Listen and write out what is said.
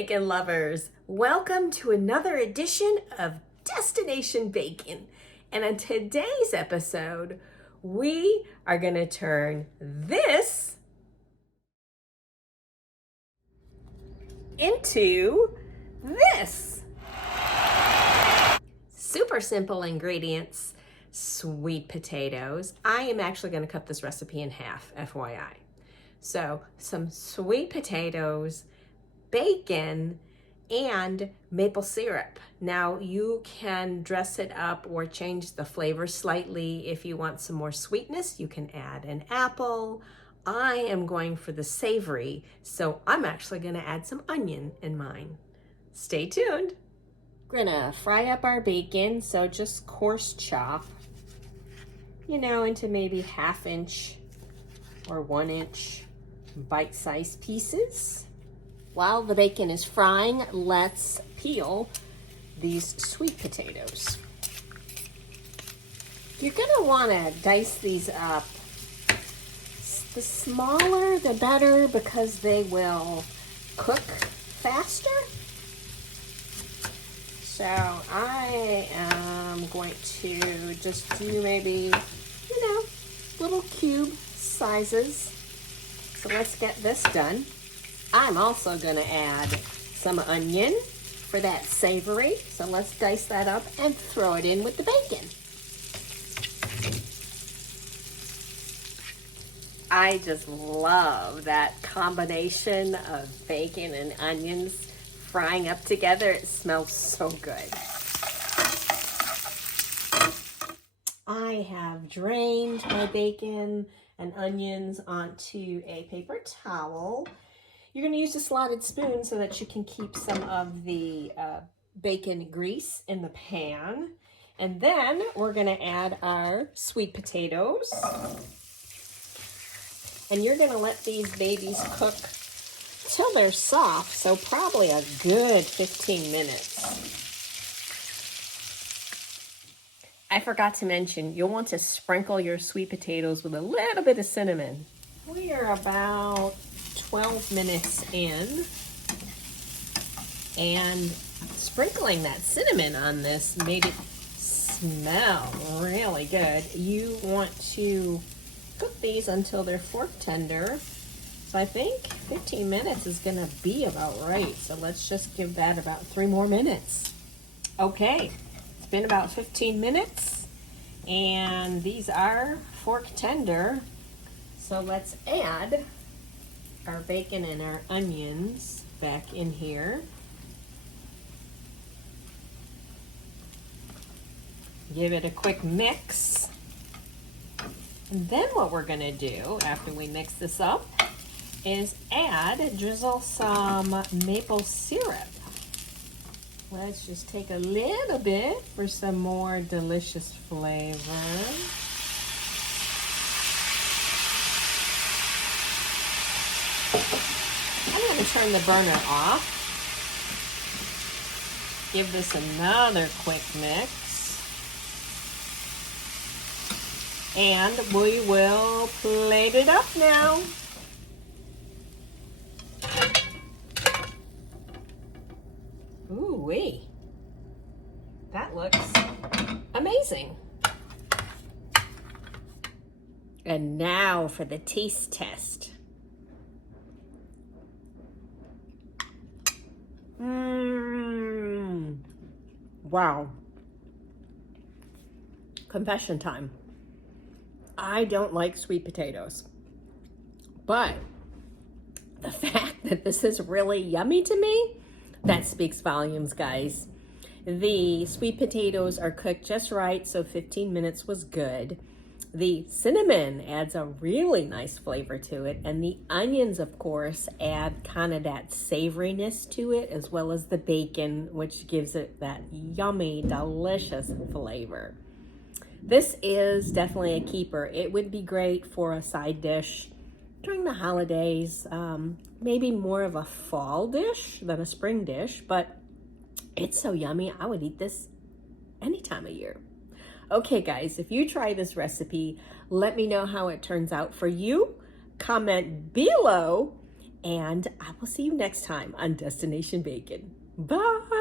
bacon lovers. Welcome to another edition of Destination Bacon. And on today's episode, we are going to turn this into this. Super simple ingredients, sweet potatoes. I am actually going to cut this recipe in half, FYI. So some sweet potatoes, bacon, and maple syrup. Now you can dress it up or change the flavor slightly. If you want some more sweetness, you can add an apple. I am going for the savory, so I'm actually gonna add some onion in mine. Stay tuned. We're gonna fry up our bacon, so just coarse chop, into maybe 1/2 inch or 1 inch bite-sized pieces. While the bacon is frying, let's peel these sweet potatoes. You're gonna wanna dice these up. The smaller, the better, because they will cook faster. So I am going to just do maybe, little cube sizes. So let's get this done. I'm also gonna add some onion for that savory. So let's dice that up and throw it in with the bacon. I just love that combination of bacon and onions frying up together. It smells so good. I have drained my bacon and onions onto a paper towel. You're going to use a slotted spoon so that you can keep some of the bacon grease in the pan. And then we're going to add our sweet potatoes. And you're going to let these babies cook till they're soft, so probably a good 15 minutes. I forgot to mention, you'll want to sprinkle your sweet potatoes with a little bit of cinnamon. We are about 12 minutes in, and sprinkling that cinnamon on this made it smell really good. You want to cook these until they're fork tender. So I think 15 minutes is gonna be about right. So let's just give that about 3 more minutes. Okay, it's been about 15 minutes and these are fork tender. So let's add our bacon and our onions back in here. Give it a quick mix. And then what we're gonna do after we mix this up is drizzle some maple syrup. Let's just take a little bit for some more delicious flavor. I'm going to turn the burner off. Give this another quick mix. And we will plate it up now. Ooh-wee. That looks amazing. And now for the taste test. Wow. Confession time. I don't like sweet potatoes, but the fact that this is really yummy to me, that speaks volumes, guys. The sweet potatoes are cooked just right, so 15 minutes was good. The cinnamon adds a really nice flavor to it, and the onions, of course, add kind of that savoriness to it, as well as the bacon, which gives it that yummy, delicious flavor. This is definitely a keeper. It would be great for a side dish during the holidays, maybe more of a fall dish than a spring dish, but it's so yummy. I would eat this any time of year. Okay, guys, if you try this recipe, let me know how it turns out for you. Comment below And I will see you next time on Destination Bacon. Bye.